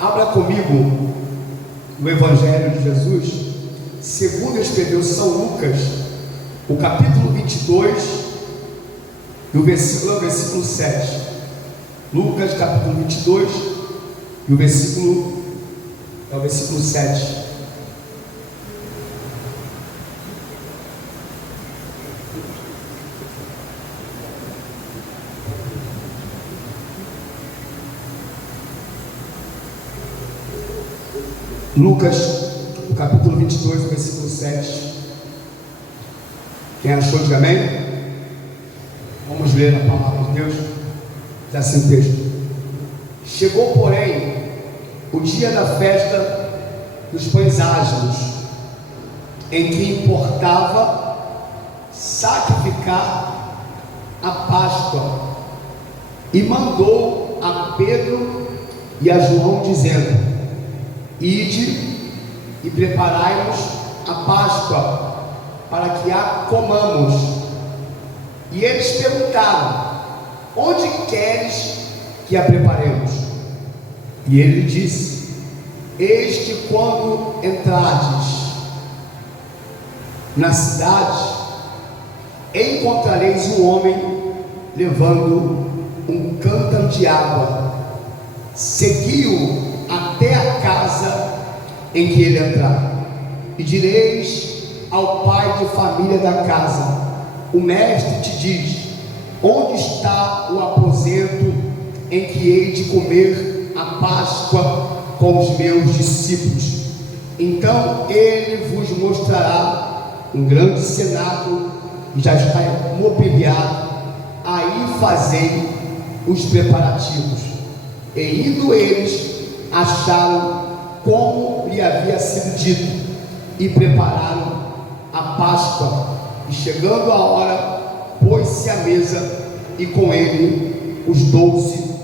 Abra comigo no Evangelho de Jesus, segundo escreveu São Lucas, o capítulo 22, e o versículo 7. Lucas, capítulo 22, e o versículo 7. Lucas, o capítulo 22, versículo 7. Quem achou, diga amém. Vamos ler a palavra de Deus. Diz assim o texto: Chegou, porém, o dia da festa dos pães ázimos, em que importava sacrificar a Páscoa, e mandou a Pedro e a João, dizendo: Ide e preparai-nos a Páscoa, para que a comamos. E eles perguntaram: Onde queres que a preparemos? E ele disse: Eis que quando entrardes na cidade, encontrareis um homem levando um cântaro de água. Segui-o até a casa em que ele entrar, e direis ao pai de família da casa: O mestre te diz: Onde está o aposento em que hei de comer a Páscoa com os meus discípulos? Então ele vos mostrará um grande cenáculo, que já está mobiliado. Aí fazei os preparativos. E indo eles, acharam como lhe havia sido dito, e prepararam a Páscoa. E chegando a hora, pôs-se à mesa, e com ele os 12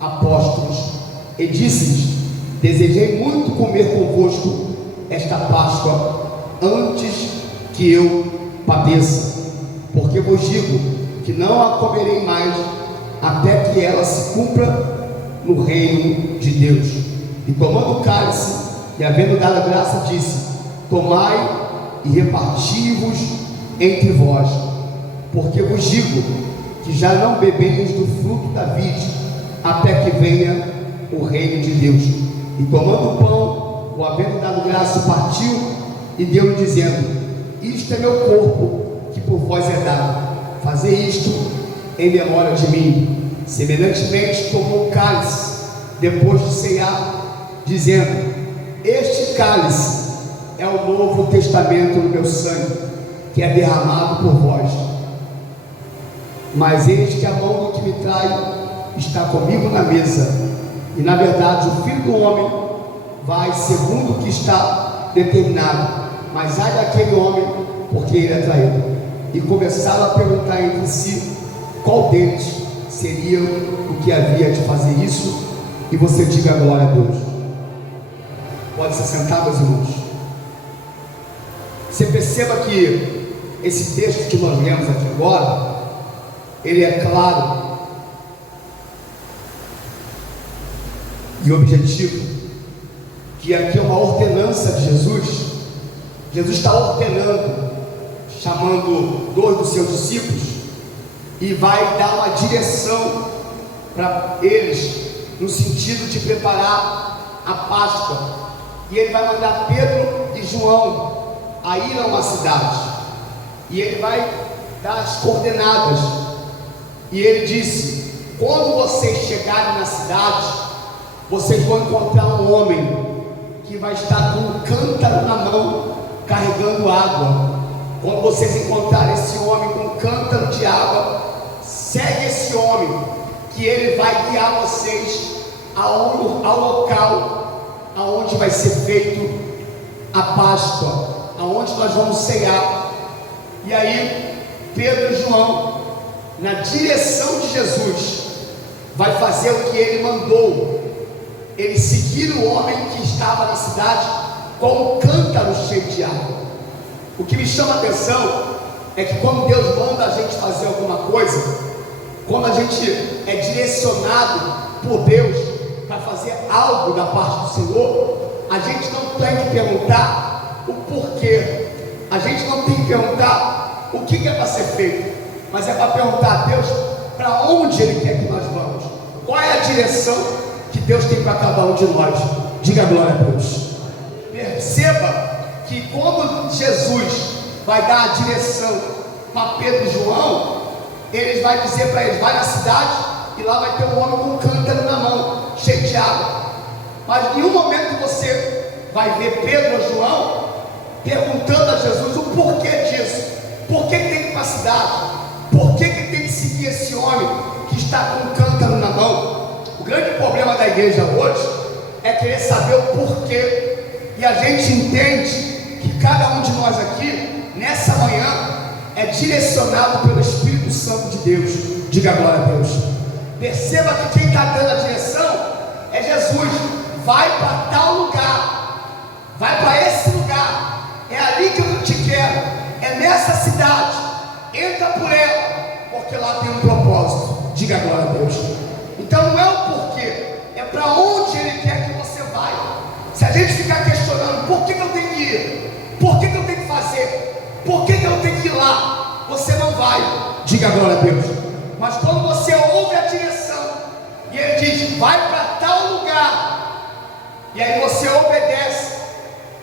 apóstolos. E disse-lhes: Desejei muito comer convosco esta Páscoa, antes que eu padeça, porque vos digo que não a comerei mais, até que ela se cumpra no reino de Deus. E tomando o cálice, e havendo dado graça, disse: Tomai e reparti-vos entre vós, porque vos digo que já não bebeis do fruto da vide, até que venha o reino de Deus. E tomando o pão, o havendo dado graça, partiu e deu-lhe, dizendo: Isto é meu corpo, que por vós é dado. Fazei isto em memória de mim. Semelhantemente tomou o cálice depois de ceiar, dizendo: Este cálice é o novo testamento no meu sangue, que é derramado por vós. Mas eis que a mão do que me trai está comigo na mesa. E na verdade o Filho do Homem vai segundo o que está determinado, mas ai daquele homem porque ele é traído. E começaram a perguntar entre si qual deles seria o que havia de fazer isso. E você diga glória a Deus. Pode se sentar, meus irmãos. Você perceba que esse texto que nós lemos aqui agora, ele é claro e objetivo, que aqui é uma ordenança de Jesus. Jesus está ordenando, chamando 2 dos seus discípulos, e vai dar uma direção para eles, no sentido de preparar a Páscoa. E ele vai mandar Pedro e João a ir a uma cidade, e ele vai dar as coordenadas. E ele disse: quando vocês chegarem na cidade, vocês vão encontrar um homem que vai estar com um cântaro na mão, carregando água. Quando vocês encontrarem esse homem com um cântaro de água, segue esse homem, que ele vai guiar vocês ao local aonde vai ser feito a Páscoa, aonde nós vamos cear. E aí Pedro e João, na direção de Jesus, vai fazer o que ele mandou. Eles seguiram o homem que estava na cidade com um cântaro cheio de água. O que me chama a atenção é que quando Deus manda a gente fazer alguma coisa, quando a gente é direcionado por Deus para fazer algo da parte do Senhor, a gente não tem que perguntar o porquê, a gente não tem que perguntar o que é para ser feito, mas é para perguntar a Deus para onde Ele quer que nós vamos, qual é a direção que Deus tem para cada um de nós. Diga glória a Deus. Perceba que quando Jesus vai dar a direção para Pedro e João, ele vai dizer para eles: vai na cidade e lá vai ter um homem com um cântaro na mão, cheio de água. Mas em nenhum momento você vai ver Pedro ou João perguntando a Jesus o porquê disso. Por que tem que ir para a cidade? Por que tem que seguir esse homem que está com um cântaro na mão? O grande problema da igreja hoje é querer saber o porquê. E a gente entende que cada um de nós aqui, nessa manhã, é direcionado pelo Espírito Santo de Deus. Diga glória a Deus. Perceba que quem está dando a direção é Jesus. Vai para tal lugar, vai para esse lugar, é ali que eu te quero, é nessa cidade, entra por ela, porque lá tem um propósito. Diga glória a Deus. Então não é o porquê, é para onde Ele quer que você vai. Se a gente ficar questionando por que eu tenho que ir, por que eu tenho que fazer, por que eu tenho que ir lá, você não vai. Diga glória a Deus. Mas quando você ouve a direção e Ele diz: vai para tal lugar, e aí você obedece,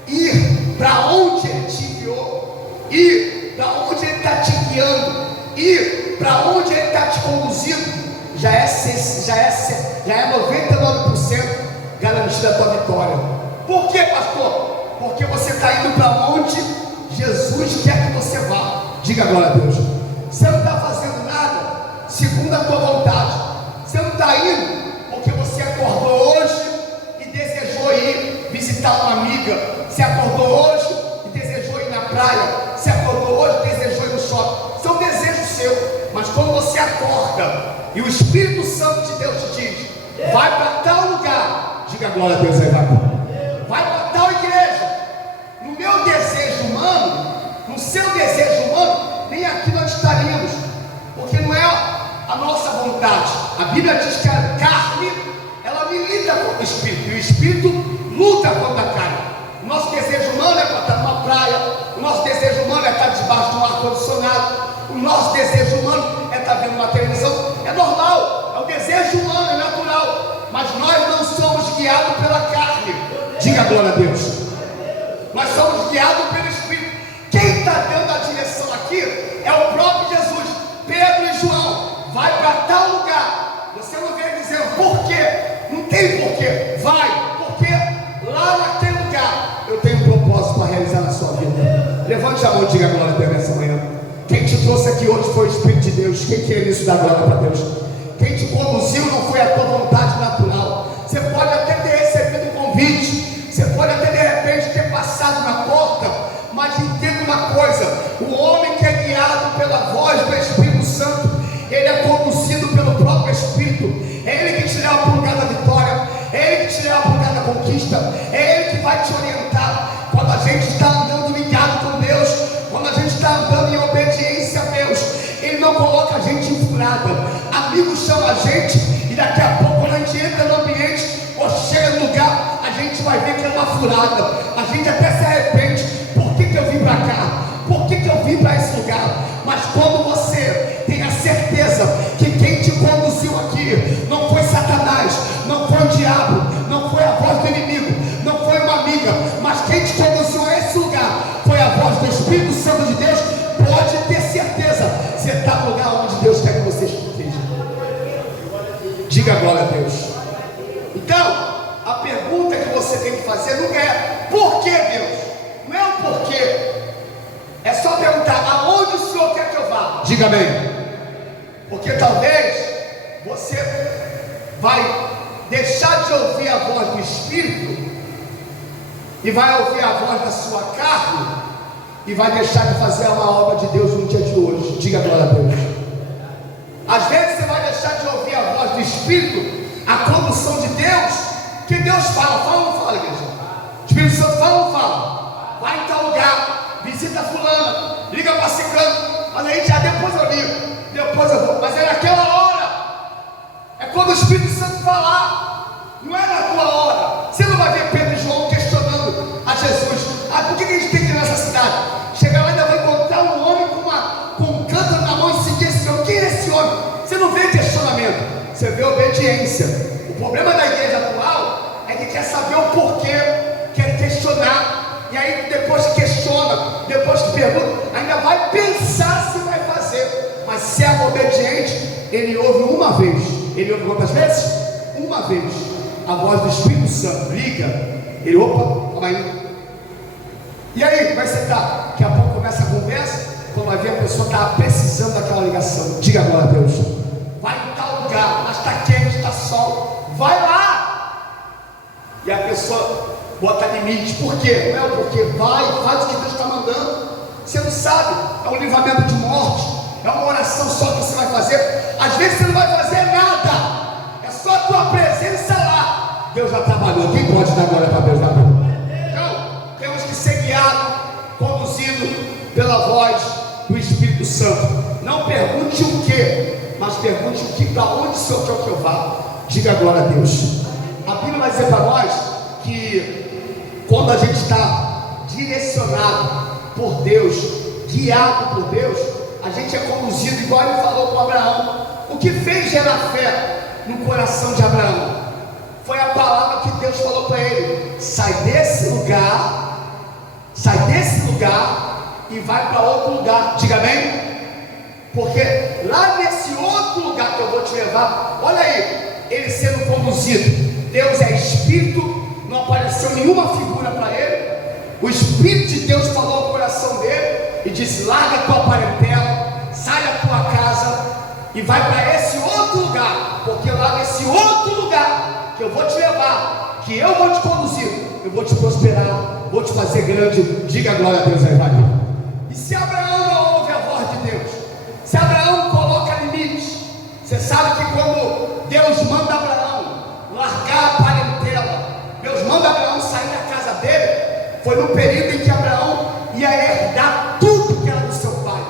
ir para onde Ele te enviou, ir para onde Ele está te guiando, ir para onde Ele está te conduzindo, já é 99% garantida a tua vitória. Por que, pastor? Porque você está indo para onde Jesus quer que você vá. Diga glória a Deus. Você não está fazendo nada segundo a tua vontade. Você não está indo porque você acordou hoje e desejou ir visitar uma amiga. Você acordou hoje e desejou ir na praia. Você acordou hoje e desejou ir no shopping. Isso é um desejo seu. Mas quando você acorda e o Espírito Santo de Deus te diz: vai para tal lugar. Diga glória a Deus aí, vai para tal igreja. No meu desejo humano, no seu desejo humano, nem aqui nós estaríamos, porque não é a nossa vontade. A Bíblia diz que a carne, ela milita contra o Espírito, e o Espírito luta contra a carne. O nosso desejo humano é para estar numa praia, o nosso desejo humano é estar debaixo de um ar-condicionado, o nosso desejo humano é estar vendo uma televisão. É normal, é o desejo humano, é natural, mas nós não somos guiados pela carne. Diga glória a Deus. Nós somos guiados pelo Espírito. Quem está dando a direção aqui é o próprio Jesus. Pedro e João, vai para tal lugar. Você não vem dizendo por quê, não tem porquê. Vai, porque lá naquele lugar eu tenho um propósito para realizar na sua vida. Levante a mão e diga glória a Deus nessa manhã. Quem te trouxe aqui hoje foi o Espírito de Deus. Quem quer isso, dá glória para Deus. Quem te conduziu não foi a tua vontade natural. Você pode até ter recebido um convite, você pode até de repente ter passado na porta, mas entenda uma coisa: o homem que é guiado pela voz do Espírito Santo, ele é conduzido pelo próprio Espírito. É Ele que te leva para o lugar da vitória, é Ele que te leva para o lugar da conquista, é Ele que vai te orientar. Quando a gente está andando ligado com Deus, quando a gente está andando em obediência a Deus, Ele não coloca a gente em furada. Amigos chamam a gente e daqui a pouco, quando a gente entra no ambiente ou chega no lugar, a gente vai ver que é uma furada. A gente até se arrepende: por que eu vim para cá? Por que eu vim para esse lugar? Mas quando você tem a certeza que quem te conduziu aqui não foi Satanás, não foi o diabo, não foi a voz do inimigo, não foi uma amiga, mas quem te conduziu a esse lugar foi a voz do Espírito Santo de Deus, pode ter certeza, você está no lugar onde Deus quer que você esteja. Diga glória a Deus. Então, a pergunta que você tem que fazer não é por que Deus, não é o porquê, é só perguntar: aonde o Senhor quer que eu vá? Diga bem. Porque talvez você vai deixar de ouvir a voz do Espírito e vai ouvir a voz da sua carne e vai deixar de fazer uma obra de Deus no dia de hoje. Diga glória a Deus. Às vezes você vai deixar de ouvir a voz do Espírito, a condução de Deus, que Deus fala ou não fala, igreja? O Espírito Santo fala ou não fala? Vai em tal lugar, visita fulano, liga para ciclano, mas aí já depois eu ligo, depois eu vou. Mas é naquela hora, é quando o Espírito Santo falar, não é na tua hora. O problema da igreja atual é que quer saber o porquê, quer questionar, e aí depois que questiona, depois que pergunta, ainda vai pensar se vai fazer. Mas se é obediente, ele ouve uma vez. Ele ouve quantas vezes? Uma vez. A voz do Espírito Santo liga. Ele, opa, calma aí. E aí, como é que você está? Daqui a pouco começa a conversa. Quando vai ver, a pessoa está precisando daquela ligação. Diga agora a Deus: vai em tal lugar, mas está quente, está sol. Vai lá. E a pessoa bota limite. Por quê? Não é o porquê. Vai, faz o que Deus está mandando. Você não sabe. É um livramento de morte. É uma oração só que você vai fazer. Às vezes você não vai fazer nada. É só a tua presença lá. Deus já trabalhou. Quem pode dar glória para Deus? Então, temos que ser guiados, conduzido pela voz do Espírito Santo. Não pergunte o que, mas pergunte o que, para onde o Senhor quer que eu vá. Diga glória a Deus. A Bíblia vai dizer para nós que quando a gente está direcionado por Deus, guiado por Deus, a gente é conduzido igual ele falou com Abraão. O que fez gerar fé no coração de Abraão foi a palavra que Deus falou para ele: sai desse lugar e vai para outro lugar. Diga amém? Porque lá nesse outro lugar que eu vou te levar, olha aí, ele sendo conduzido. Deus é Espírito, não apareceu nenhuma figura para ele. O Espírito de Deus falou ao coração dele e disse: larga a tua parentela, sai da tua casa e vai para esse outro lugar, porque lá nesse outro lugar que eu vou te levar, que eu vou te conduzir, eu vou te prosperar, vou te fazer grande. Diga glória a Deus aí, vai. E se Abraão não ouve a voz de Deus, se Abraão coloca limites, você sabe que quando Deus manda Abraão largar a parentela, Deus manda Abraão sair da casa dele, foi no período em que Abraão ia herdar tudo que era do seu pai.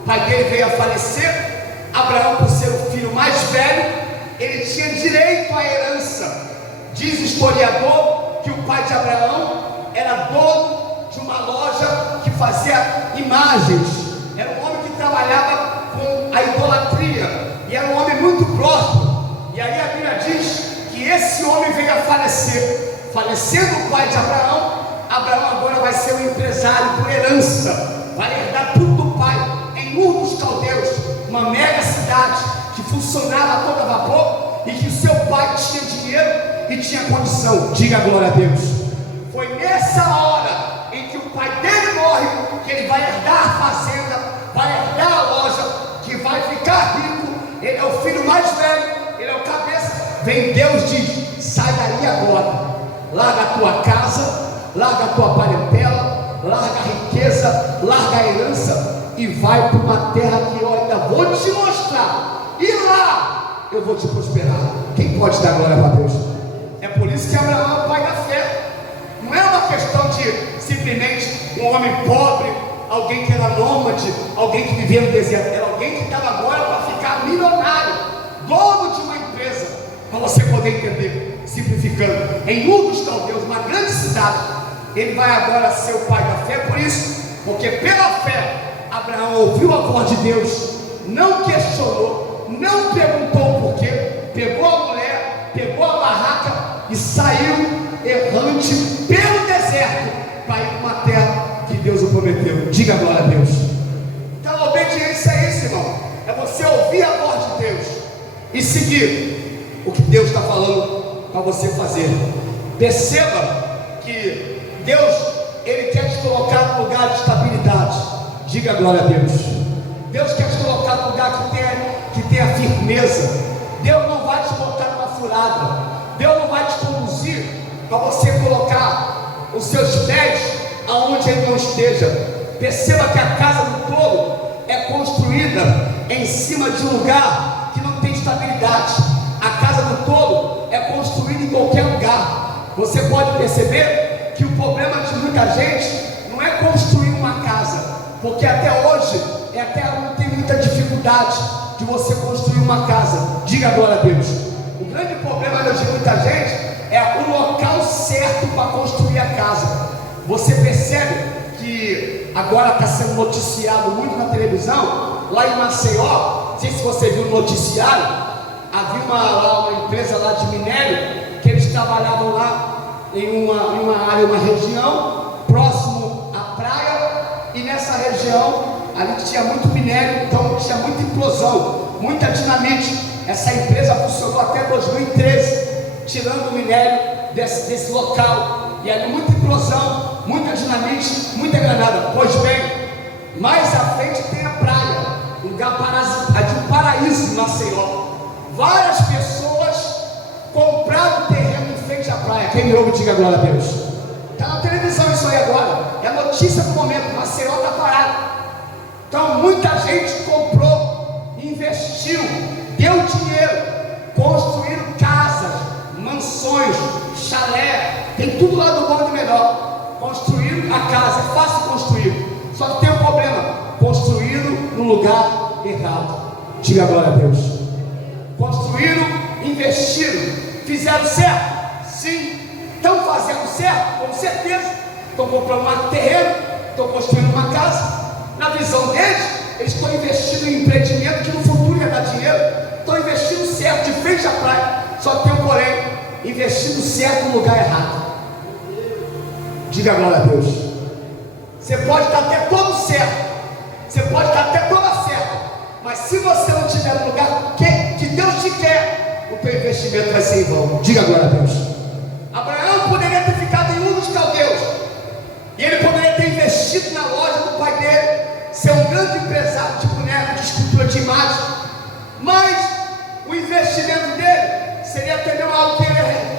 O pai dele veio a falecer. Abraão, por ser o filho mais velho, ele tinha direito à herança. Diz o historiador que o pai de Abraão era dono de uma loja que fazia imagens. Era um homem que trabalhava com a idolatria e era um homem muito próspero. E aí a Bíblia diz que esse homem veio a falecer. Falecendo o pai de Abraão, Abraão agora vai ser um empresário por herança, vai herdar tudo do pai em Ur dos Caldeus, uma mega cidade que funcionava a todo vapor e que o seu pai tinha dinheiro e tinha condição. Diga glória a Deus. Foi nessa hora em que o pai dele morre que ele vai herdar a fazenda, vai herdar a loja, que vai ficar rico. Ele é o filho mais velho, ele é o cabeça. Vem Deus e diz: sai daí agora, larga a tua casa, larga a tua parentela, larga a riqueza, larga a herança e vai para uma terra que eu ainda vou te mostrar, e lá eu vou te prosperar. Quem pode dar glória para Deus? É por isso que Abraão é o pai da fé. Não é uma questão de simplesmente um homem pobre, alguém que era nômade, alguém que vivia no deserto. Era alguém que estava agora para ficar milionário, dono de uma empresa, para você poder entender, simplificando. Em Ur dos Caldeus, uma grande cidade, ele vai agora ser o pai da fé. Por isso, porque pela fé Abraão ouviu a voz de Deus, não questionou, não perguntou o porquê, pegou a mulher, pegou a barraca e saiu errante pelo deserto para ir para uma terra que Deus o prometeu. Diga glória a Deus. Então a obediência é isso, irmão, é você ouvir a voz de Deus e seguir o que Deus está falando para você fazer. Perceba que Deus, Ele quer te colocar no lugar de estabilidade. Diga glória a Deus. Deus quer te colocar no lugar que tenha firmeza. Deus não vai te botar numa furada. Deus não vai te conduzir para você colocar os seus pés aonde Ele não esteja. Perceba que a casa do tolo é construída em cima de um lugar que não tem estabilidade. A casa do tolo é construída em qualquer lugar. Você pode perceber que o problema de muita gente não é construir uma casa, porque até hoje tem muita dificuldade de você construir uma casa. Diga glória a Deus. O grande problema de muita gente é o local certo para construir a casa. Você percebe que agora está sendo noticiado muito na televisão, lá em Maceió, não sei se você viu o noticiário, havia uma empresa lá de minério, que eles trabalhavam lá em uma área, uma região próximo à praia, e nessa região ali tinha muito minério, então tinha muita implosão, muita dinamite. Essa empresa funcionou até 2013, tirando o minério desse local, e ali muita implosão, muita dinamite, muita granada. Pois bem, mais à frente tem a praia, lugar de um paraíso em Maceió. Várias pessoas compraram terreno em frente à praia. Quem me ouve, diga glória a Deus. Está na televisão isso aí agora, é a notícia do momento. Maceió está parado. Então muita gente comprou, investiu, deu dinheiro, construíram casas, mansões, chalé, tem tudo lá do bom e do melhor. Construíram a casa, é fácil construir, só que tem um problema: construíram no lugar errado. Diga glória a Deus. Construíram, investiram, fizeram certo? Sim. Estão fazendo certo? Com certeza. Estão comprando um terreno, estão construindo uma casa. Na visão deles, eles estão investindo em empreendimento que no futuro ia dar dinheiro. Estão investindo certo, de frente à praia. Só que tem um porém: investindo certo no lugar errado. Diga glória a Deus. Você pode estar até todo certo, você pode estar até toda certa, mas se você não estiver no lugar que Deus te quer, o teu investimento vai ser em vão. Diga glória a Deus. Abraão poderia ter ficado em Ur dos Caldeus, e ele poderia ter investido na loja do pai dele, ser um grande empresário de boneco, de escultura de imagem, mas o investimento dele seria ter algo que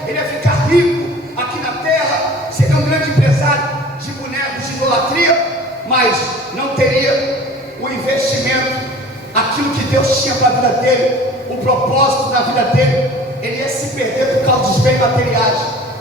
ele ia ficar rico aqui na terra, seria um grande empresário de bonecos, de idolatria, mas não teria o investimento, aquilo que Deus tinha para a vida dele, o propósito na vida dele. Ele ia se perder por causa dos bens materiais.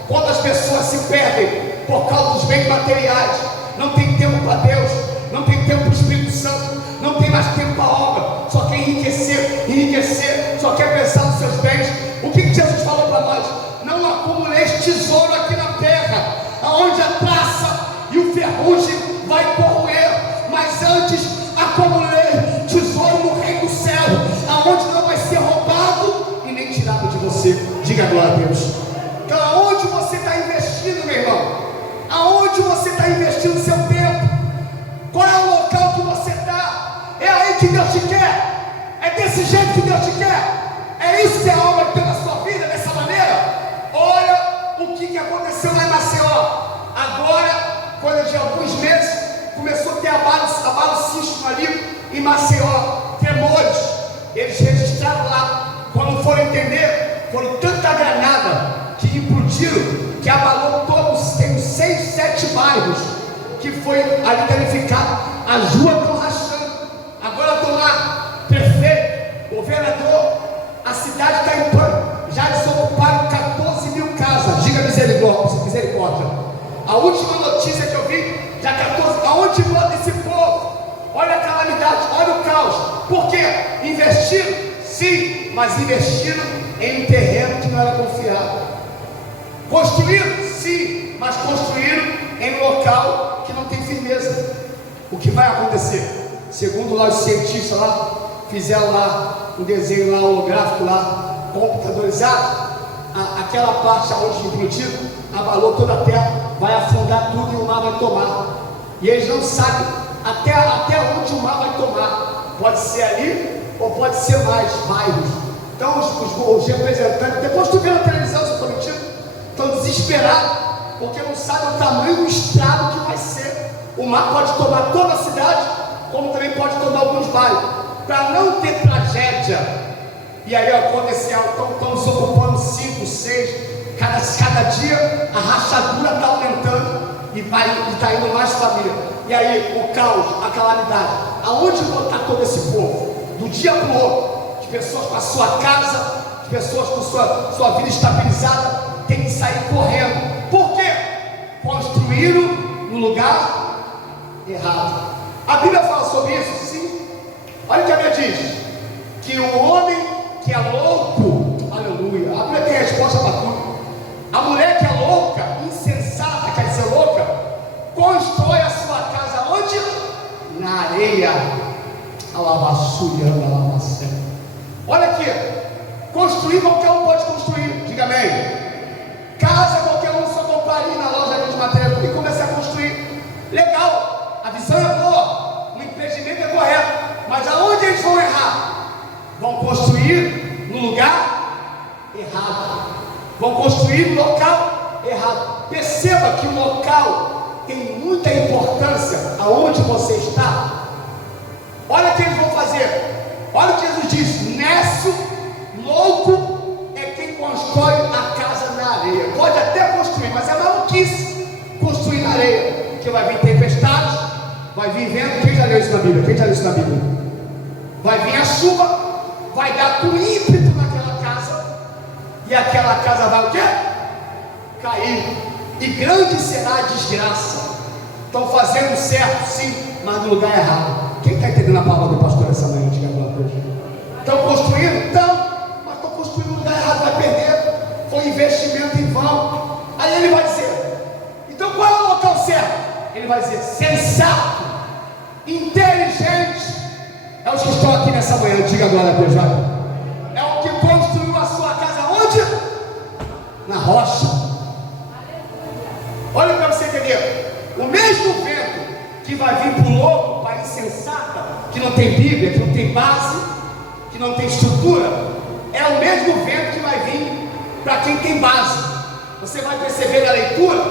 Quantas pessoas se perdem por causa dos bens materiais? Não tem tempo para Deus, não tem tempo para o Espírito Santo, não tem mais tempo para a obra, só quer enriquecer, só quer pensar nos seus bens. O que Jesus falou para nós? Não acumuleis tesouro aqui na terra, aonde a traça e o ferrugem vai corroer, mas antes acumulei tesouro no reino do céu, aonde não vai ser roubado e nem tirado de você. Diga glória a Deus. Então aonde você está investindo, meu irmão? Aonde você está investindo o seu tempo? Qual é o local que você está? É aí que Deus te quer? É desse jeito que Deus te quer? É isso que é a obra de Deus na sua vida, dessa maneira? Olha o que aconteceu lá em Maceió. Agora, coisa de alguns meses, começou a ter abalo sísmico ali em Maceió, tremores. Eles registraram lá. Quando foram entender, foram tanta granada que implodiram, que abalou todos, tem 6, 7 bairros que foi ali danificado. As ruas estão rachando. Agora estão lá, prefeito, governador, a cidade está em pânico. Já desocuparam 14 mil casas. Diga misericórdia. A última notícia que eu vi, já 14, aonde manda esse povo? Olha a calamidade, olha o caos. Por quê? Investiram? Sim, mas investiram em um terreno que não era confiável. Construíram? Sim, mas construíram em um local que não tem firmeza. O que vai acontecer? Segundo lá os cientistas lá, fizeram lá um desenho lá, holográfico lá, computadorizado, aquela parte onde implodiu, abalou toda a terra, vai afundar tudo e o mar vai tomar. E eles não sabem até onde o mar vai tomar. Pode ser ali ou pode ser mais bairros. Então os representantes, depois tu vê na televisão, se eu estou mentindo, estão desesperados, porque não sabem o tamanho do estrago que vai ser. O mar pode tomar toda a cidade, como também pode tomar alguns bairros, para não ter tragédia. E aí aconteceu, estão desocupando 5, 6, cada dia a rachadura está aumentando e está indo mais família. E aí o caos, a calamidade. Aonde botar todo esse povo? Do dia para o outro, de pessoas com a sua casa, de pessoas com sua vida estabilizada, tem que sair correndo. Por quê? Construíram no lugar errado. A Bíblia fala sobre isso? Sim. Olha o que a Bíblia diz: que o homem que é louco, aleluia, a Bíblia tem resposta para tudo. A mulher que é louca, insensata, quer dizer louca, constrói a sua casa onde? Na areia. Olha aqui, construir, qualquer um pode construir. Diga amém. Casa, qualquer um só comprar ali na loja de material e começar a construir. Legal, a visão é boa, o empreendimento é correto, mas aonde eles vão errar? Vão construir no lugar errado, vão construir no local errado. Perceba que o local tem muita importância aonde você está. Olha o que eles vão fazer. Olha o que Jesus diz: nécio, louco é quem constrói a casa na areia. Pode até construir, mas é maluquice construir na areia, porque vai vir tempestade, vai vir vento. Quem já leu isso na Bíblia? Quem já leu isso na Bíblia? Vai vir a chuva, vai dar com ímpeto naquela casa, e aquela casa vai o quê? Cair, e grande será a desgraça. Estão fazendo certo, sim, mas no lugar errado. Quem está entendendo a palavra do pastor essa manhã? Diga agora para Deus. Estão construindo? Estão, mas estão construindo no lugar errado, vai perder. Foi investimento em vão. Aí ele vai dizer: então qual é o local certo? Ele vai dizer: sensato, inteligente. É os que estão aqui nessa manhã. Diga agora a Deus. É o que construiu a sua casa onde? Na rocha. Olha para você entender. O mesmo vento que vai vir para o louco, para a insensata, que não tem Bíblia, que não tem base, que não tem estrutura, é o mesmo vento que vai vir para quem tem base. Você vai perceber na leitura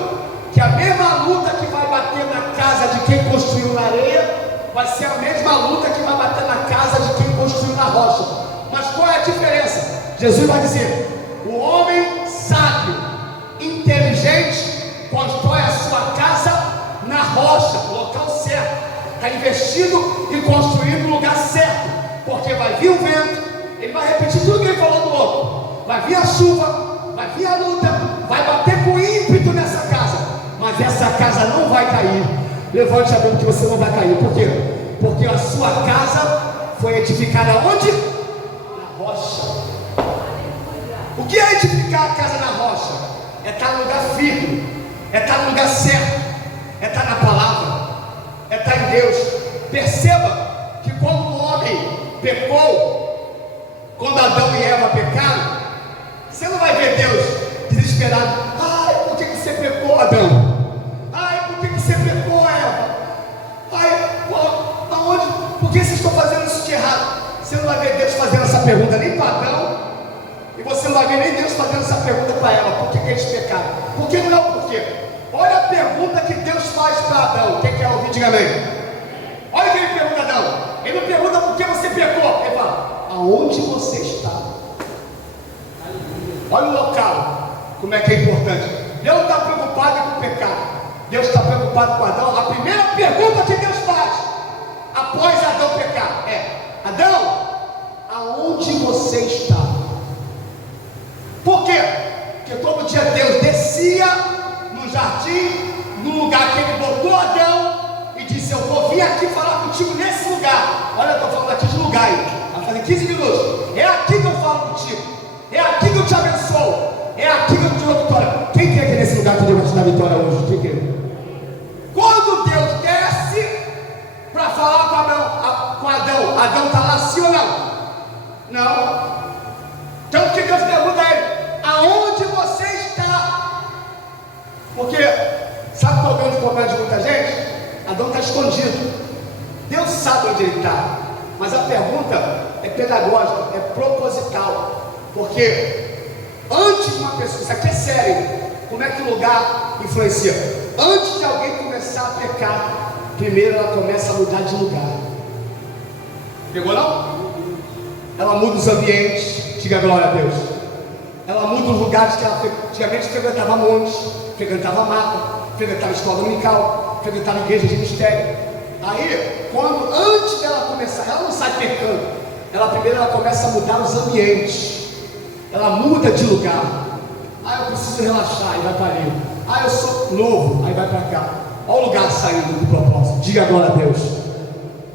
que a mesma luta que vai bater na casa de quem construiu na areia vai ser a mesma luta que vai bater na casa de quem construiu na rocha. Mas qual é a diferença? Jesus vai dizer: o homem sábio, inteligente, constrói a sua casa na rocha, no local certo, está investindo e construindo no lugar certo, porque vai vir o vento, ele vai repetir tudo que ele falou do outro, vai vir a chuva, vai vir a luta, vai bater com ímpeto nessa casa, mas essa casa não vai cair. Levante a mão que você não vai cair. Por quê? Porque a sua casa foi edificada onde? Na rocha. O que é edificar a casa na rocha? É estar no lugar firme, é estar no lugar certo, é estar na palavra, é estar em Deus. Perceba que quando o homem pecou, quando Adão e Eva pecaram, você não vai ver Deus desesperado: ai, por que você pecou, Adão? Ai, por que você pecou, Eva? Ai, aonde? Por que vocês estão fazendo isso de errado? Você não vai ver Deus fazendo essa pergunta nem para Adão, e você não vai ver nem Deus fazendo essa pergunta para Eva: por que eles pecaram? Por que não é o porquê? Olha a pergunta que Deus faz para Adão. Quem quer ouvir, diga amém. Olha o que ele pergunta a Adão. Ele não pergunta por que você pecou, ele fala: aonde você está? Olha o local, como é que é importante. Deus não está preocupado com o pecado, Deus está preocupado com Adão. A primeira pergunta que Deus faz após Adão pecar é: Adão, aonde você está? Por quê? Porque todo dia Deus descia no jardim, no lugar que ele botou Adão, e disse: eu vou vir aqui falar contigo nesse lugar. Olha, eu estou falando aqui de lugar aí, vai fazer 15 minutos. É aqui que eu falo contigo, é aqui que eu te abençoo, é aqui que eu te dou vitória. Quem quer que nesse lugar que Deus vai te dar vitória hoje? Quem quer? Quando Deus desce para falar com Adão, Adão está lá, sim ou não? Não. Então o que Deus pergunta a ele: aonde você está? Porque sabe qual é o grande problema de muita gente? Adão está escondido. Deus sabe onde ele está, mas a pergunta é pedagógica, é proposital. Porque antes de uma pessoa, isso aqui é sério, como é que o lugar influencia? Antes de alguém começar a pecar, primeiro ela começa a mudar de lugar. Pegou não? Ela muda os ambientes. Diga glória a Deus. Ela muda os lugares que ela antigamente frequentava montes, frequentava mata, frequentava escola dominical, frequentava igreja de mistério. Aí, quando antes dela começar, ela não sai pecando, ela começa a mudar os ambientes. Ela muda de lugar. Ah, eu preciso relaxar, aí vai para ali. Ah, eu sou novo, aí vai para cá. Olha o lugar saindo do propósito. Diga agora a Deus: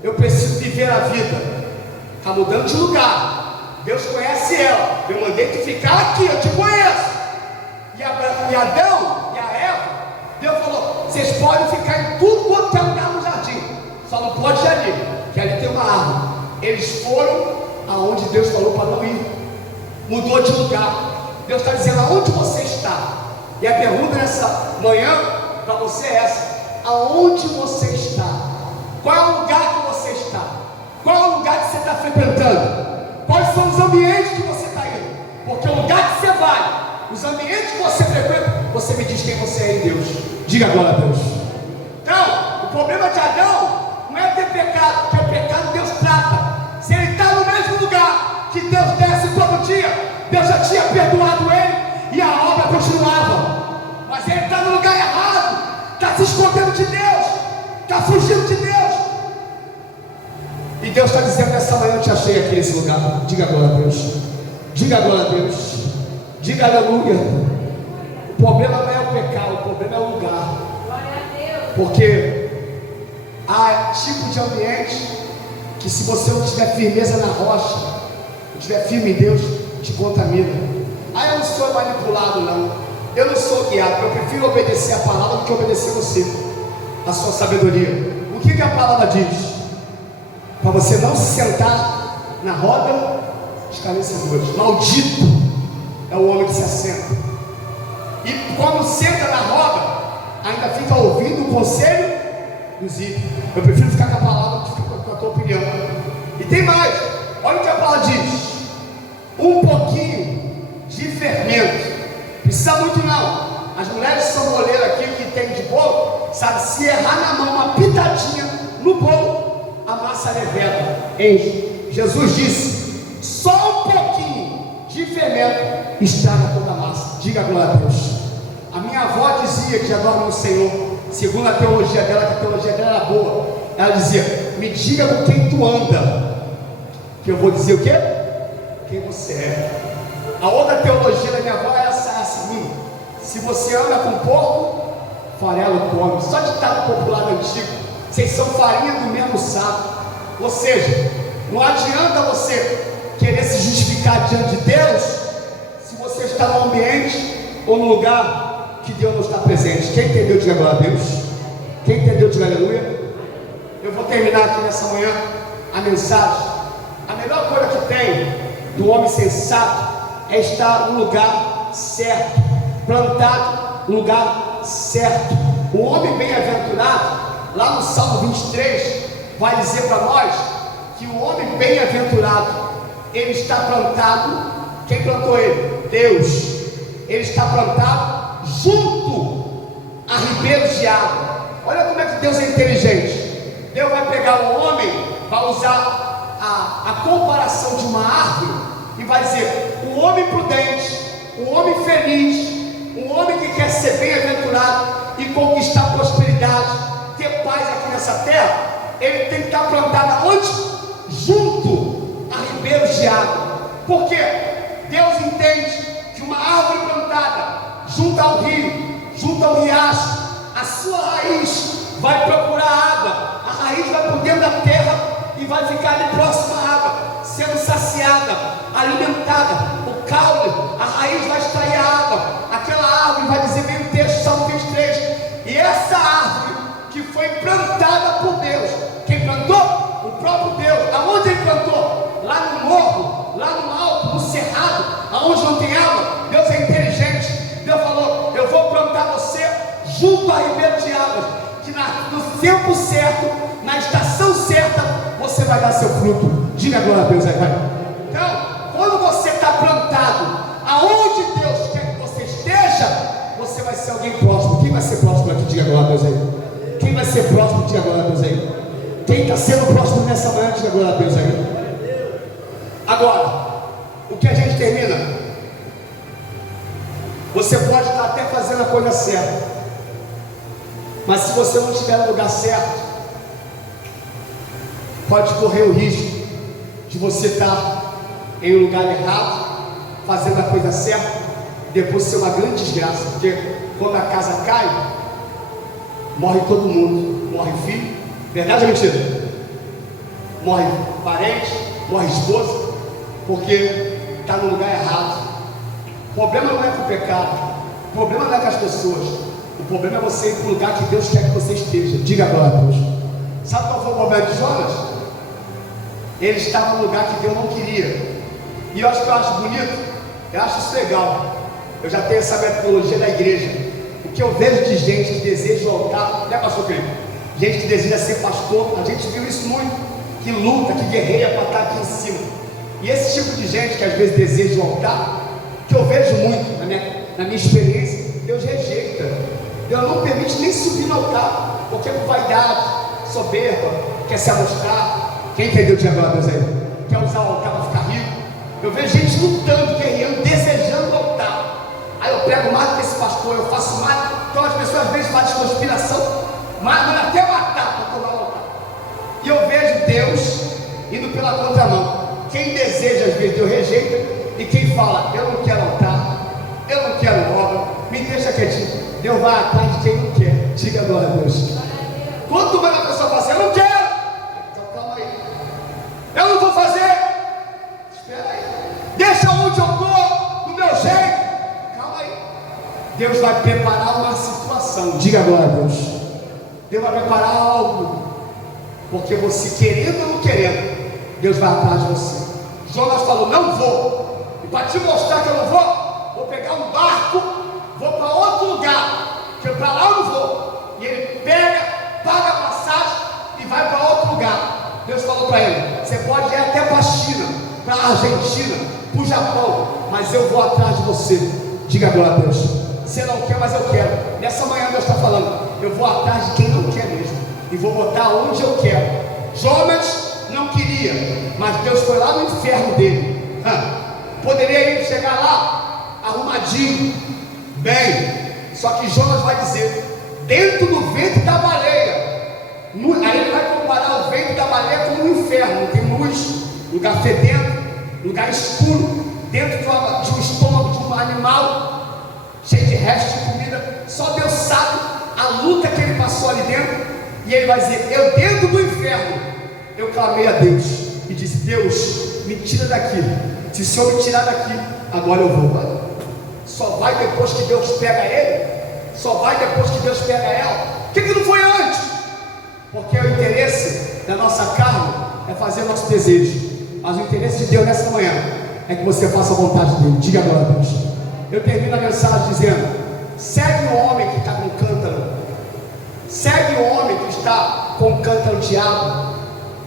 eu preciso viver a vida. Está mudando de lugar. Deus conhece ela. Eu mandei tu ficar aqui, eu te conheço. E Adão e a Eva, Deus falou: vocês podem ficar em tudo quanto é lugar no jardim, só não pode ir ali, que ali tem uma árvore. Eles foram aonde Deus falou para não ir. mudou de lugar. Deus está dizendo: aonde você está? E a pergunta nessa manhã para você é essa: aonde você está? Qual é o lugar que você está? Qual é o lugar que você está frequentando? Quais são os ambientes que você está indo? Porque o lugar que você vai, os ambientes que você frequenta, você me diz quem você é em Deus. Diga agora a Deus. Então, o problema de Adão não é ter pecado, porque o pecado Deus trata. Se ele está no mesmo lugar que Deus desce todo dia, Deus já tinha perdoado ele e a obra continuava. Mas ele está no lugar errado, está se escondendo de Deus, está fugindo de Deus. E Deus está dizendo: nessa manhã eu te achei aqui nesse lugar. Diga agora a Deus. Diga agora a Deus. Diga aleluia. O problema não é o pecado, o problema é o lugar. Porque há tipo de ambiente que, se você não tiver firmeza na rocha, não tiver firme em Deus, te contamina. Eu não sou manipulado, não. Eu não sou guiado. Eu prefiro obedecer a palavra do que obedecer você, a sua sabedoria. O que a palavra diz? Para você não se sentar na roda dos escarnecedores. Maldito é o homem que se assenta. E quando senta na roda, ainda fica ouvindo o conselho dos ímpios. Eu prefiro ficar com a palavra do que ficar com a tua opinião. E tem mais. Olha o que a palavra diz: um pouquinho de fermento. Precisa muito não. As mulheres são moleiras aqui que tem de bolo, sabe, se errar na mão uma pitadinha no bolo, a massa leveda, enche. Jesus disse: só um pouquinho de fermento estraga toda a massa. Diga glória a Deus. A minha avó dizia, que já dorme no Senhor, segundo a teologia dela, que a teologia dela era boa, ela dizia: me diga com quem tu anda, que eu vou dizer o quê? Quem você é. A outra teologia da minha avó é a seguinte: se você anda com porco, farelo come. Só de ditado popular antigo, vocês são farinha do mesmo saco. Ou seja, não adianta você querer se justificar diante de Deus se você está no ambiente ou no lugar que Deus não está presente. Quem entendeu, diga glória a Deus. Quem entendeu, diga aleluia. Eu vou terminar aqui nessa manhã a mensagem. A melhor coisa que tem do homem sensato é estar no lugar certo, plantado no lugar certo. O homem bem-aventurado, lá no Salmo 23, vai dizer para nós que o homem bem-aventurado, ele está plantado. Quem plantou ele? Deus. Ele está plantado junto a ribeiros de água. Olha como é que Deus é inteligente. Deus vai pegar o homem, vai usar a comparação de uma árvore e vai dizer: o homem prudente, o homem feliz, o homem que quer ser bem-aventurado e conquistar prosperidade, ter paz aqui nessa terra, ele tem que estar plantado aonde? Junto a ribeiros de água. Por quê? Deus entende que uma árvore plantada junto ao rio, junto ao riacho, a sua raiz vai procurar água, a raiz vai por dentro da terra e vai ficar ali próximo à água, sendo saciada, alimentada. O caule, a raiz vai extrair a água. Aquela árvore, vai dizer bem o texto, Salmo 23, e essa árvore que foi plantada por Deus, quem plantou? O próprio Deus. Aonde ele plantou? Lá no morro, lá no alto, no cerrado, aonde não tem água. Deus é inteligente. Deus falou: eu vou plantar você junto a ribeiro de águas, que no tempo certo, na estação certa, você vai dar seu fruto. Diga glória a Deus aí, vai. Então, quando você está plantado aonde Deus quer que você esteja, você vai ser alguém próximo. Quem vai ser próximo aqui? Diga glória a Deus aí. Quem vai ser próximo? Diga glória a Deus aí. Quem está sendo próximo nessa manhã? Diga glória a Deus aí. Agora, o que a gente termina? Você pode estar até fazendo a coisa certa, mas se você não estiver no lugar certo, pode correr o risco de você estar em um lugar errado, fazendo a coisa certa, e depois ser uma grande desgraça. Porque quando a casa cai, morre todo mundo. Morre filho, verdade ou mentira? Morre parente, morre esposa, porque está no lugar errado. O problema não é com o pecado, o problema não é com as pessoas, o problema é você ir para o lugar que Deus quer que você esteja. Diga glória a Deus. Sabe qual foi o problema de Jonas? Ele estava no lugar que Deus não queria. E eu acho bonito Eu acho isso legal. Eu já tenho essa metodologia da igreja. O que eu vejo de gente que deseja voltar, né, pastor Felipe? Gente que deseja ser pastor, a gente viu isso muito, que luta, que guerreia para estar aqui em cima. E esse tipo de gente que às vezes deseja voltar, que eu vejo muito na minha experiência, Deus rejeita. Deus não permite nem subir no altar, porque por vaidade, soberba, quer se amostrar. Quem entendeu de agora, Deus aí? Quer usar o altar para ficar rico. Eu vejo gente lutando, guerreando, desejando o altar. Aí eu prego mais do que esse pastor, eu faço mais. Então as pessoas às vezes fazem conspiração, mandam até matar para tomar o altar. E eu vejo Deus indo pela contramão. Quem deseja, às vezes, Deus rejeita. E quem fala, eu não quero altar, eu não quero obra, me deixa quietinho. Deus vai atrás de quem não quer. Diga glória a Deus. Quanto mais a pessoa fala assim, eu não quero, então calma aí, eu não vou fazer, espera aí, deixa onde eu estou, do meu jeito, calma aí. Deus vai preparar uma situação. Diga glória a Deus. Deus vai preparar algo, porque você querendo ou não querendo, Deus vai atrás de você. Jonas falou, não vou, e para te mostrar que eu não vou pegar um barco, vou para outro lugar, que para lá eu não vou. E ele pega, paga a passagem e vai para outro lugar. Deus falou para ele, você pode ir até para a China, para a Argentina, para o Japão, mas eu vou atrás de você. Diga glória a Deus. Você não quer, mas eu quero. Nessa manhã Deus está falando, eu vou atrás de quem não quer mesmo, e vou botar onde eu quero. Jonas não queria, mas Deus foi lá no inferno dele. Poderia ir chegar lá arrumadinho, bem, só que Jonas vai dizer, dentro do ventre da baleia. Aí ele vai comparar o ventre da baleia com o inferno. Não tem luz, lugar fedendo, lugar escuro, dentro de um estômago de um animal, cheio de restos de comida. Só Deus sabe a luta que ele passou ali dentro. E ele vai dizer, eu dentro do inferno, eu clamei a Deus e disse, Deus, me tira daqui. Se o Senhor me tirar daqui, agora eu vou. Só vai depois que Deus pega ele, só vai depois que Deus pega ela. Por que não foi antes? Porque o interesse da nossa carne é fazer o nosso desejo, mas o interesse de Deus nessa manhã é que você faça a vontade dele. Diga agora a Deus. Eu termino a mensagem dizendo, segue o homem que está com cântaro, segue o homem que está com cântaro de água,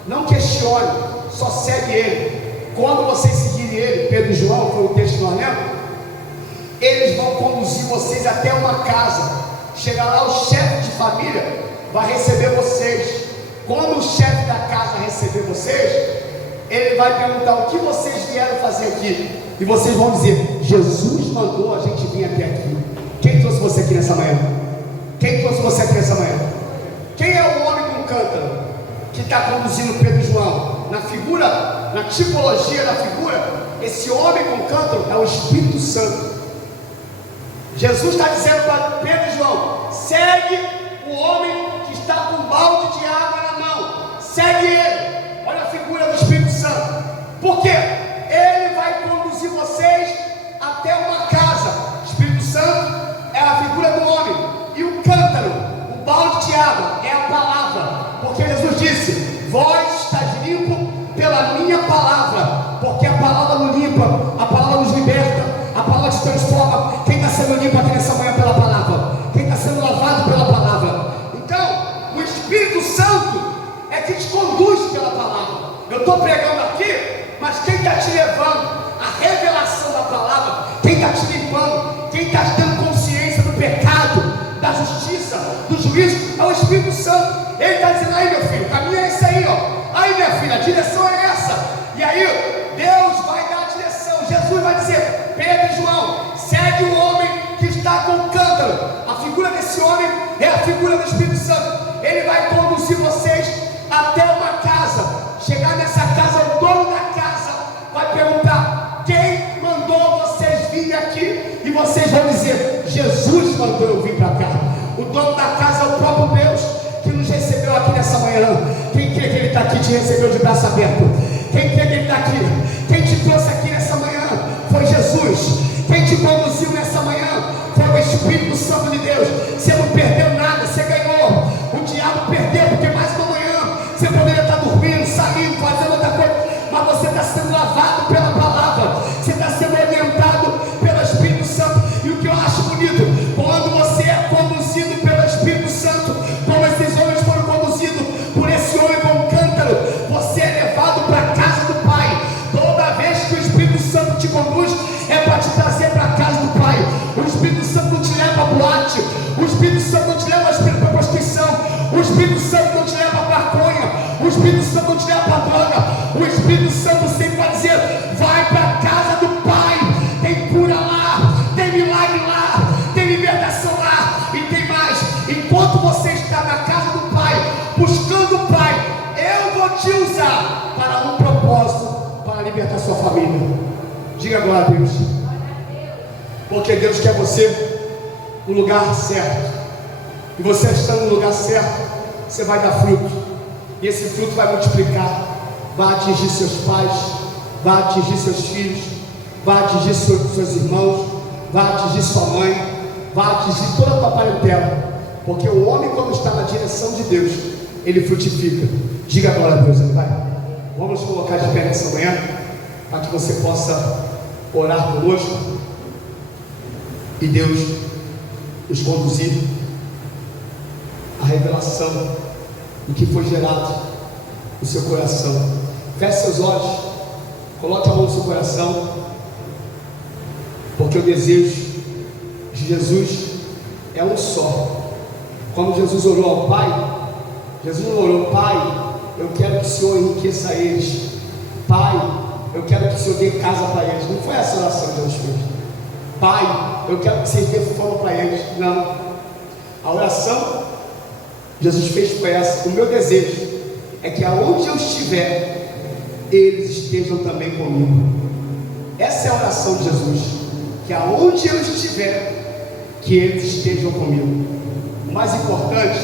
não questione, só segue ele. Quando vocês seguirem ele, Pedro e João, foi o texto que nós lemos, eles vão conduzir vocês até uma casa. Chegar lá, o chefe de família vai receber vocês. Quando o chefe da casa receber vocês, ele vai perguntar o que vocês vieram fazer aqui, e vocês vão dizer, Jesus mandou a gente vir até aqui. Quem trouxe você aqui nessa manhã? Quem trouxe você aqui nessa manhã? Quem é o homem com cântaro que está conduzindo Pedro e João? Na figura, na tipologia da figura, esse homem com cântaro é o Espírito Santo. Jesus está dizendo para Pedro e João, segue o homem que está com um balde de água na mão, segue ele. Olha a figura do Espírito Santo, porque ele vai conduzir vocês até uma casa. O Espírito Santo é a figura do homem, e o cântaro, o balde de água, é a palavra, porque Jesus disse, vós estáis limpo pela minha palavra, porque a palavra nos limpa, a palavra nos liberta, a palavra te transforma. Quem está sendo limpo aqui nessa manhã pela palavra? Quem está sendo lavado pela palavra? Então, o Espírito Santo é que te conduz pela palavra. Eu estou pregando aqui, mas quem está te levando a revelação da palavra, quem está te limpando, quem está te dando consciência do pecado, da justiça, do juízo, é o Espírito Santo. Ele está dizendo, aí meu filho, o caminho é esse aí, ó. Aí minha filha, a direção é essa. E aí Deus vai dar a direção. Jesus vai dizer, Pedro e João, segue o homem que está com o cântaro. A figura desse homem é a figura do Espírito Santo. Ele vai conduzir vocês até uma casa. Chegar nessa casa, o dono da casa vai perguntar, quem mandou vocês virem aqui? E vocês vão dizer, Jesus mandou eu vir para cá. O dono da casa é o próprio Deus que nos recebeu aqui nessa manhã. Quem crê que ele está aqui te recebeu de braço aberto? Quem crê que ele está aqui? Quem te trouxe aqui nessa manhã foi Jesus. Quem te conduziu nessa manhã foi o Espírito Santo de Deus. Você não perdeu nada, você ganhou. O diabo perdeu, porque mais uma manhã você poderia estar dormindo, saindo, fazendo outra coisa, mas você está sendo lavado pela palavra, você está sendo orientado Espírito Santo não te leva para droga. O Espírito Santo sempre vai dizer: vai para a casa do Pai. Tem cura lá, tem milagre lá, tem libertação lá. E tem mais: enquanto você está na casa do Pai, buscando o Pai, eu vou te usar para um propósito, para libertar sua família. Diga glória a Deus. Porque Deus quer você no lugar certo. E você estando no lugar certo, você vai dar fruto. E esse fruto vai multiplicar. Vai atingir seus pais, vai atingir seus filhos, vai atingir seus irmãos, vai atingir sua mãe, vai atingir toda a tua parentela. Porque o homem, quando está na direção de Deus, ele frutifica. Diga glória a Deus, ele vai. Vamos colocar de pé nessa manhã, para que você possa orar conosco e Deus nos conduzir a revelação do que foi gerado no seu coração. Feche seus olhos, coloque a mão no seu coração, porque o desejo de Jesus é um só. Quando Jesus orou ao Pai, Jesus não orou: Pai, eu quero que o Senhor enriqueça eles, Pai, eu quero que o Senhor dê casa para eles. Não foi essa oração que Jesus fez: Pai, eu quero que vocês dê fome para eles. Não. A oração que Jesus fez foi essa: o meu desejo é que aonde eu estiver, eles estejam também comigo. Essa é a oração de Jesus: que aonde eu estiver, que eles estejam comigo. O mais importante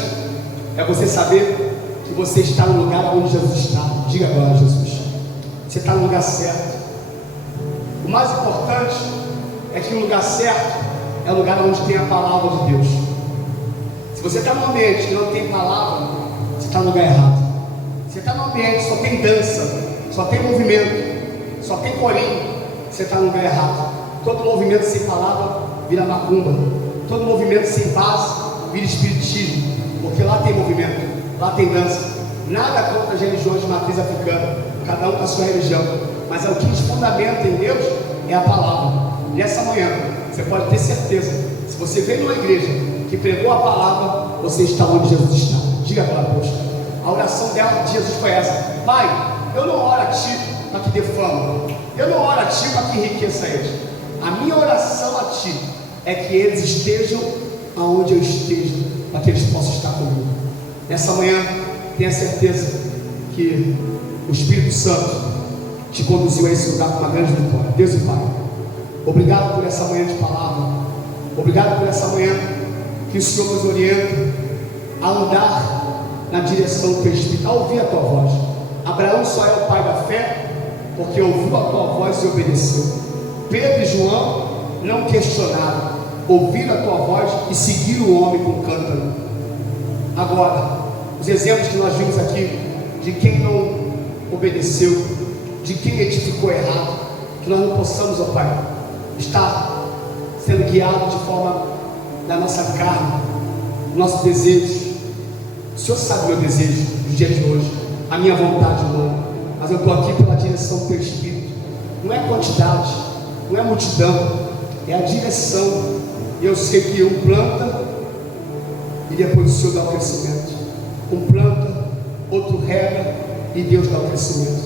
é você saber que você está no lugar onde Jesus está. Diga agora: Jesus, você está no lugar certo. O mais importante é que o lugar certo é o lugar onde tem a palavra de Deus. Se você está num ambiente que não tem palavra, você está no lugar errado. Você está num ambiente que só tem dança, só tem movimento, só tem corinho, você está no lugar errado. Todo movimento sem palavra vira macumba. Todo movimento sem base vira espiritismo. Porque lá tem movimento, lá tem dança. Nada contra as religiões de matriz africana, cada um com a sua religião, mas o que nos fundamenta em Deus é a palavra. E essa manhã você pode ter certeza: se você veio numa igreja que pregou a palavra, você está onde Jesus está. Diga para Deus. A oração dela de Jesus foi essa: Pai, eu não oro a Ti para que dê fama, eu não oro a Ti para que enriqueça eles. A minha oração a Ti é que eles estejam aonde eu esteja, para que eles possam estar comigo. Nessa manhã, tenha certeza que o Espírito Santo te conduziu a esse lugar com uma grande vitória. Deus e Pai, obrigado por essa manhã de palavra. Obrigado por essa manhã que o Senhor nos orienta a andar na direção do Teu Espírito, a ouvir a Tua voz. Abraão só é o pai da fé porque ouviu a Tua voz e obedeceu. Pedro e João não questionaram, ouviram a Tua voz e seguiram o homem com cântaro. Agora, os exemplos que nós vimos aqui de quem não obedeceu, de quem edificou errado, que nós não possamos, ó Pai, estar sendo guiado de forma da nossa carne, nosso desejo. O Senhor sabe o meu desejo do dia de hoje, a minha vontade humana, mas eu estou aqui pela direção do Teu Espírito. Não é quantidade, não é multidão, é a direção. E eu sei que um planta e depois o Senhor dá o crescimento. Um planta, outro rega e Deus dá o crescimento.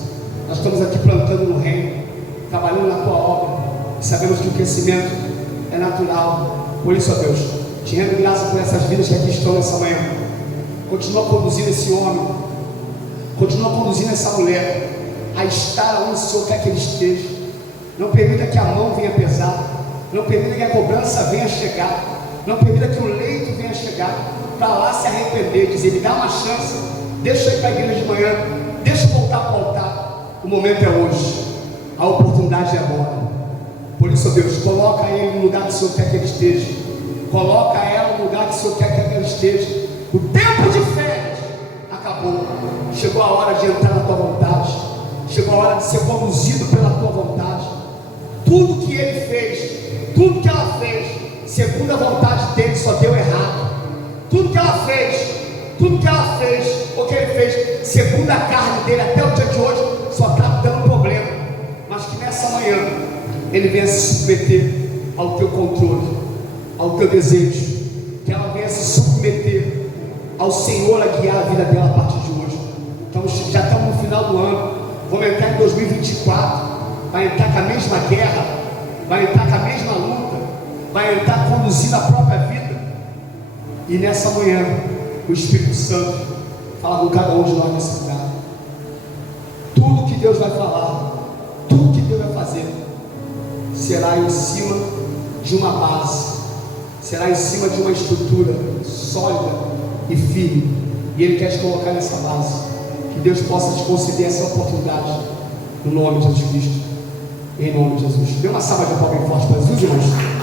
Nós estamos aqui plantando no reino, trabalhando na Tua obra, e sabemos que o crescimento é natural. Por isso, ó Deus, te rendo graça por essas vidas que aqui estão nessa manhã. Continua conduzindo esse homem, continua conduzindo essa mulher a estar onde o Senhor quer que ele esteja. Não permita que a mão venha pesar, não permita que a cobrança venha chegar, não permita que o leito venha chegar para lá se arrepender, dizer: me dá uma chance, deixa eu ir para a igreja de manhã, deixa eu voltar para o altar. O momento é hoje, a oportunidade é agora. Por isso, Deus, coloca ele no lugar que o Senhor quer que ele esteja, coloca ela no lugar que o Senhor quer que ela esteja. O tempo de férias acabou, chegou a hora de entrar na Tua vontade, chegou a hora de ser conduzido pela Tua vontade. Tudo que ele fez, tudo que ela fez, segundo a vontade dele, só deu errado. Tudo que ela fez, o que ele fez, segundo a carne dele, até o dia de hoje, só está dando problema. Mas que nessa manhã ele venha se submeter ao Teu controle, ao Teu desejo, que ela venha se submeter ao Senhor a guiar a vida dela a partir de hoje. Então já estamos no final do ano, vamos entrar em 2024, vai entrar com a mesma guerra, vai entrar com a mesma luta, vai entrar conduzindo a própria vida. E nessa manhã, o Espírito Santo fala com cada um de nós nesse lugar. Tudo que Deus vai falar, tudo que Deus vai fazer, será em cima de uma base, será em cima de uma estrutura sólida e firme. E Ele quer te colocar nessa base. Que Deus possa te conceder essa oportunidade, no nome de Jesus Cristo, em nome de Jesus. Dê uma salva de palmas bem forte para Jesus, irmãos.